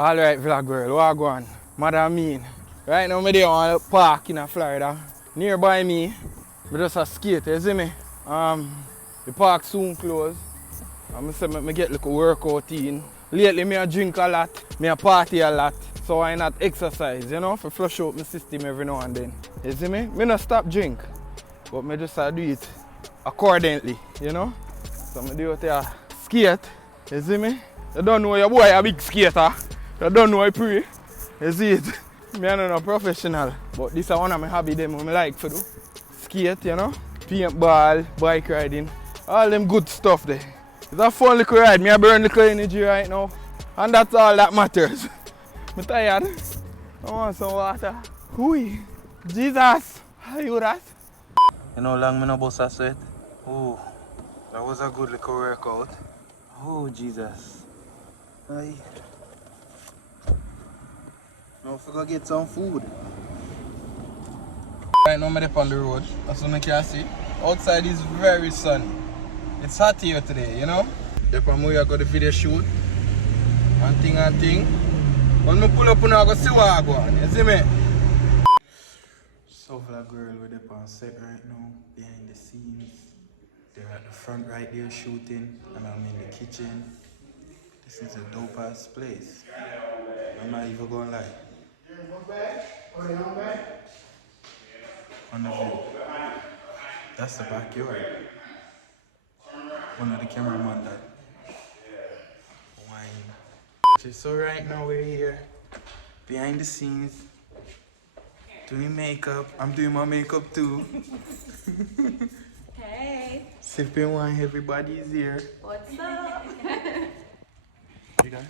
Alright, vlog world, what go on? Mother mean. Right now, I'm there on a park in Florida. Nearby me, I just a skate, you see me? The park soon close. I say I get like a workout in. Lately, I drink a lot, I party a lot. So why not exercise, you know, to flush out my system every now and then. You see me? I not stop drink, but I just do it accordingly, you know? So I do it here, skate, you see me? You don't know your boy a big skater. You don't know I pray. You see it? I'm not a professional, but this is one of my hobbies them I like to do. Skate, you know, paintball, bike riding, all them good stuff there. It's a fun little ride. I burn little energy right now, and that's all that matters. I'm tired. I want some water. Hui, Jesus, how you that? You know how long I no bust a sweat? Oh, that was a good little workout. Oh, Jesus. Aye. Now if we go get some food. Right now I'm on the road, as you can see. Outside is very sunny. It's hot here today, you know? Therefore we are going to video shoot. And thing. When I pull up, I go see what I go on, you see me? So for that girl with the on set right now, behind the scenes. They're at the front right there shooting, and I'm in the kitchen. This is a dope ass place. I'm not even gonna lie. On the view. That's the backyard. One of the cameraman that wine. So right now we're here, behind the scenes, doing makeup. I'm doing my makeup too. Hey. Sipping wine, everybody is here. What's up? You got it?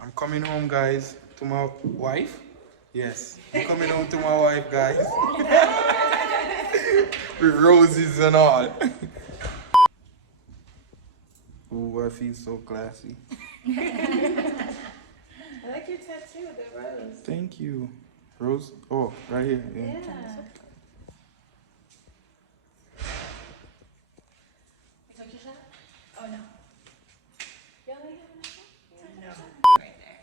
I'm coming home, guys, to my wife. Yes, I'm coming home to my wife, guys. With roses and all. Ooh, I feel so classy. I like your tattoo, the rose. Thank you. Rose? Oh, right here. Yeah. Yeah. You took your shot? Oh no. You only have a shot? No. Right there.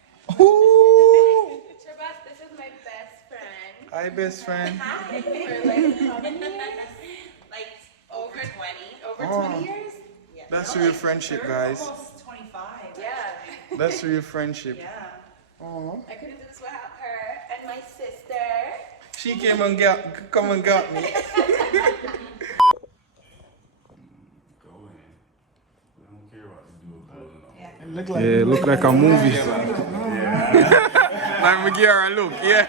Ooh! Trabass, this is my best friend. Hi, best friend. Hi. For like how many years? Like over 20. Over 20 years? Yeah. That's real friendship, guys. Almost 25. Yeah. That's real friendship. Yeah. Oh. I couldn't do this without her and my sister. She came and come and got me. Yeah, look like a movie. Like we give her a look, yeah.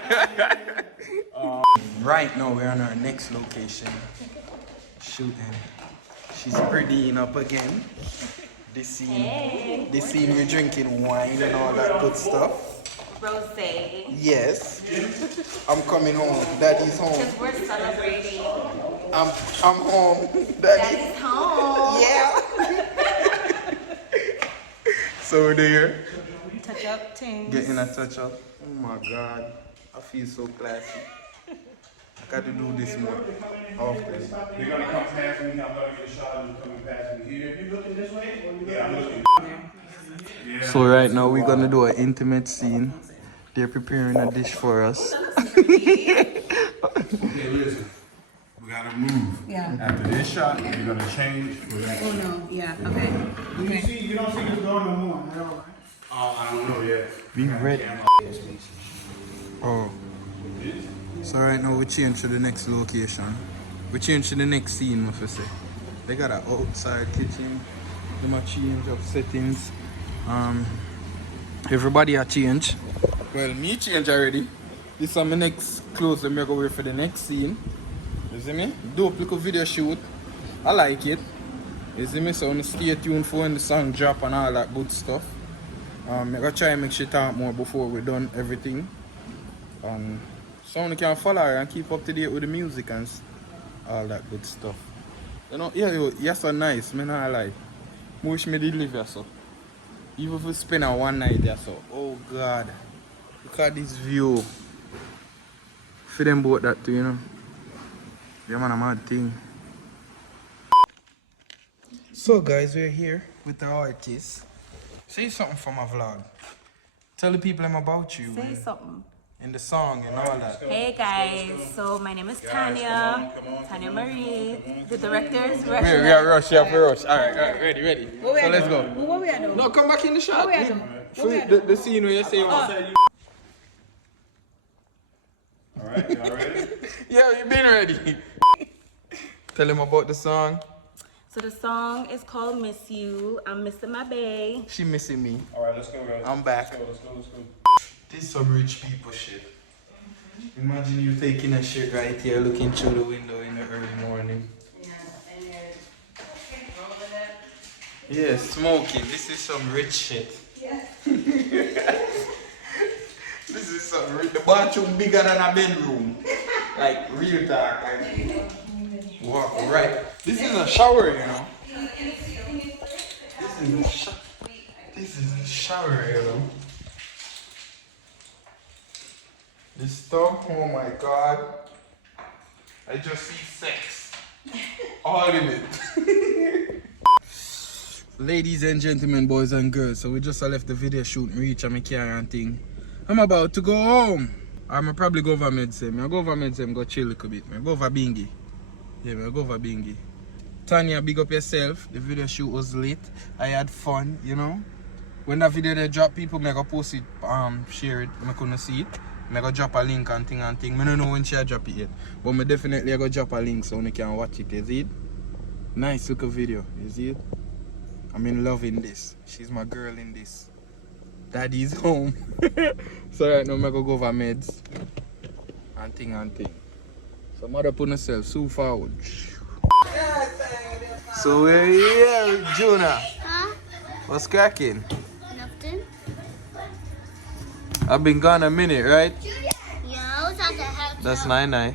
Right now we're on our next location. Shooting. She's prettying up again. This scene we're drinking wine and all that good stuff. Rosé. Yes. I'm coming home. Daddy's home. Because we're celebrating. I'm home. Daddy's home. Yeah. So we're there. Touch up things. Getting a touch up. Oh my God. I feel so classy. I got to do this more often. You're gonna come past me. I'm gonna get a shot of you coming past me here. You looking this way? Yeah, I'm looking. Yeah. So right now we're gonna do an intimate scene. They're preparing a dish for us. Okay, listen. We gotta move. Yeah. After this shot, you're gonna change for that. Oh no, yeah, okay. You don't see this door no more. I don't know yet. Be ready. Oh. So right now we change to the next location. We change to the next scene, if I say. They got an outside kitchen. They might change of settings. Everybody a change. Well, me change already. This is my next clothes. I'm gonna wear for the next scene. You see me? Dope little video shoot. I like it. You see me? So I'm stay tuned for when the song drop and all that good stuff. I'm gonna try and make sure talk more before we're done everything. Someone can follow her and keep up to date with the music and all that good stuff. You know, yeah, you're so nice, man, I like. I wish me did live here, so. Even if we spend a one night there, so. Oh, God. Look at this view. For them boat that too, you know. Yeah, man, a mad thing. So, guys, we're here with the artist. Say something for my vlog. Tell the people I'm about you. Say something. In the song and all that. Hey guys, so my name is Tanya. Tanya Marie. The director is We are rush, yeah, for rush. Alright, ready. What we So are let's doing? go. What we are doing? No, come back in the shot. What we are doing? The scene where you say Alright, y'all ready? yeah, you been ready. Tell him about the song. So the song is called Miss You. I'm missing my bae. She missing me. Alright, let's go, guys. I'm back. Let's go. This is some rich people shit. Imagine you taking a shit right here, looking through the window in the early morning. Yeah, smoking. This is some rich shit. Yeah. This is some rich. The bathroom bigger than a bedroom. Like real talk. Like, wow, right. This is a shower, you know. This is a shower, you know. This stuff, oh my god. I just see sex. All in it. Ladies and gentlemen, boys and girls, so we just left the video shoot and reach my car and thing. I'm about to go home. I'm probably go over Medsem. I go over Medsem, go chill a little bit. I go over Bingy. Yeah, I go over Bingy. Tanya, big up yourself. The video shoot was lit. I had fun, you know. When that video they drop, people may go post it, share it. I couldn't see it. I go drop a link and thing. I don't know when she drop it yet. But I definitely go drop a link so you can watch it. You see it? Nice little video. You see it? I'm in love in this. She's my girl in this. Daddy's home. So right now I go over meds. And thing. So mother put herself so forward. So we're here with Jonah. Huh? What's cracking? Nothing. I've been gone a minute, right? Yeah, I was at the hotel. That's 9-9.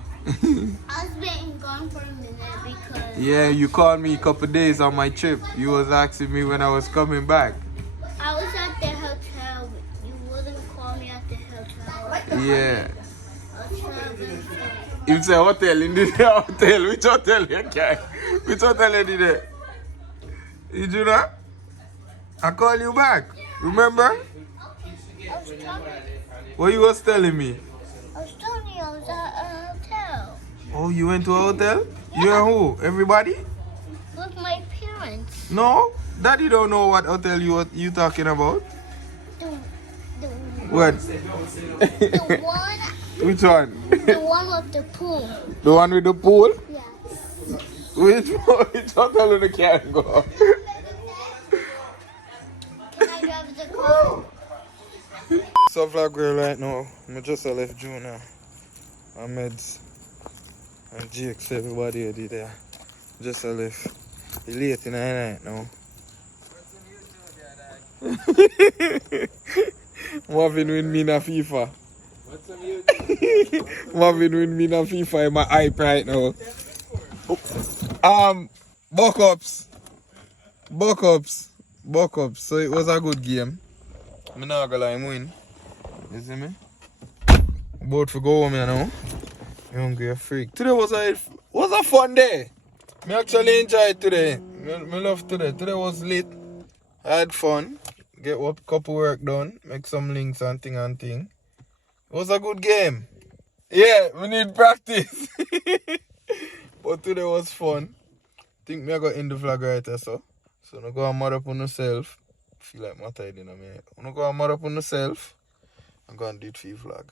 I was being gone for a minute because Yeah, you called me a couple days on my trip. You was asking me when I was coming back. I was at the hotel. You wouldn't call me at the hotel. Yeah. I was traveling. It's a hotel in the hotel. Which hotel you can? Which hotel you did it? You do that? I call you back. Remember? I was telling What you was telling me? I was at a hotel Oh, you went to a hotel? You and who? Everybody? with my parents. No? Daddy don't know what hotel you talking about. The What? the one Which one? the one with the pool. The one with the pool? Yes. Which hotel you can go? Can I drive the car? So vlog girl right now. I just left Juna. Ahmed's and Jake's, everybody did there. Just left. It's late in the night now. Marvin with me in a FIFA. Marvin with me in a FIFA in my hype right now. Buck ups. So it was a good game. I'm not gonna lie, I'm win. You see me? About to go home, you know. You hungry a freak. Today was a fun day. I actually enjoyed today. I love today. Today was lit. I had fun. Get a couple work done. Make some links and thing. It was a good game. Yeah, we need practice. But today was fun. Think me I got in the vlog right there, so. So I go and mad up on yourself. Feel like my tired in a minute. I go and mad up on yourself. I'm going to do it for your vlog.